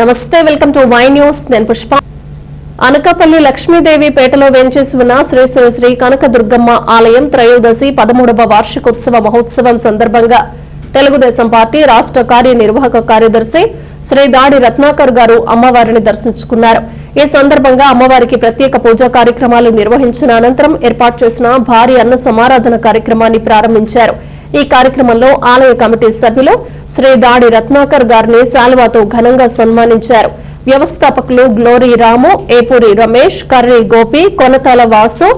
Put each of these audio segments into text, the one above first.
నమస్తే welcome to Y news. నేను పుష్ప. అనకాపల్లి లక్ష్మీదేవి పేటలో వేంచేసి ఉన్న శ్రీ శ్రీ శ్రీ కనకదుర్గమ్మ ఆలయం త్రయోదశి పదమూడవ వార్షికోత్సవ మహోత్సవం సందర్భంగా తెలుగుదేశం పార్టీ రాష్ట్ర కార్యనిర్వాహక కార్యదర్శి శ్రీ దాడి రత్నాకర్ గారు అమ్మవారిని దర్శించుకున్నారు. ఈ సందర్భంగా అమ్మవారికి ప్రత్యేక పూజా కార్యక్రమాలు నిర్వహించిన అనంతరం ఏర్పాటు చేసిన భారీ అన్న సమారాధన కార్యక్రమాన్ని ప్రారంభించారు. ఈ కార్యక్రమంలో ఆలయ కమిటీ సభ్యులు శ్రీ దాడి రత్నాకర్ గారిని శాలువాతో ఘనంగా సన్మానించారు. వ్యవస్థాపకులు గ్లోరీ రాము ఏపూరి రమేష్ కర్రీ గోపి కొనతాల వాసు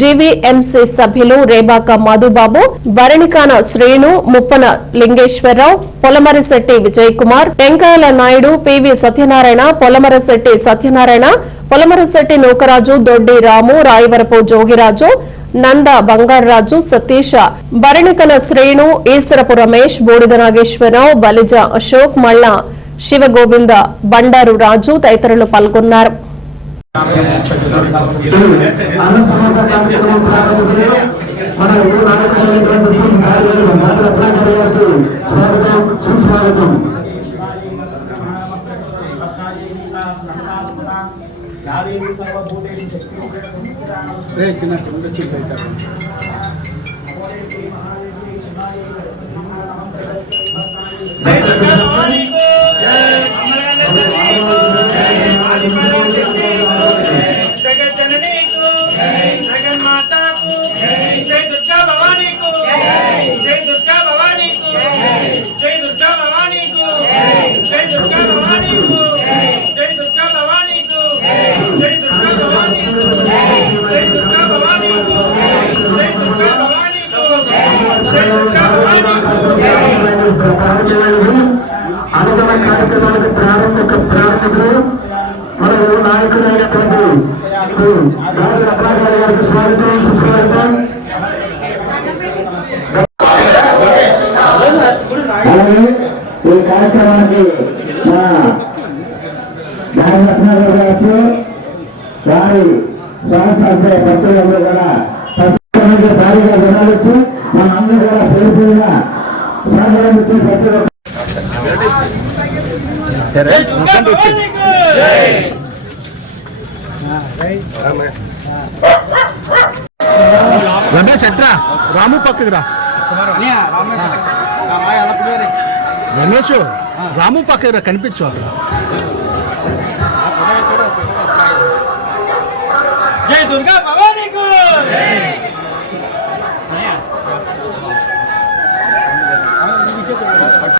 డివిఎంసి సభ్యులు రేబాక మధుబాబు భరణికాన శ్రీను ముప్పన లింగేశ్వరరావు పొలమరిశెట్టి విజయ్ కుమార్ టెంకాయల నాయుడు పివి సత్యనారాయణ పొలమరశెట్టి సత్యనారాయణ పొలమరశెట్టి నూకరాజు దొడ్డి రాము రాయవరపు జోగిరాజు నంద బంగారరాజు సతీష భరణికన శ్రేణు ఈశ్వరపు రమేష్ బూడిద నాగేశ్వరరావు బలిజ అశోక్ మళ్ళ శివగోవింద బండారు రాజు తదితరులు పాల్గొన్నారు. మన ఎదురు సుస్వాగతం చిన్న. ప్రారంభమైనది అనుగమ కార్యక్రమాలకు ప్రారంభ ప్రారంభకులు మనము నాయకులైనటువంటి గారికి స్వాగతం సుస్వాగతం ఈ కార్యక్రమానికి మన నాగరత్నాలు కావచ్చు వారి స్వాగతాశ్రయ భక్తులందరూ కూడా ప్రత్యేకమైన భారీగా జనాలు వచ్చి మనందరూ కూడా పేరు రమేష్ ఎట్రా? రాము పక్కకి రా. రమేష్ రాము పక్కకి రా కనిపించు అక్కడ. జై దుర్గా భవానీకు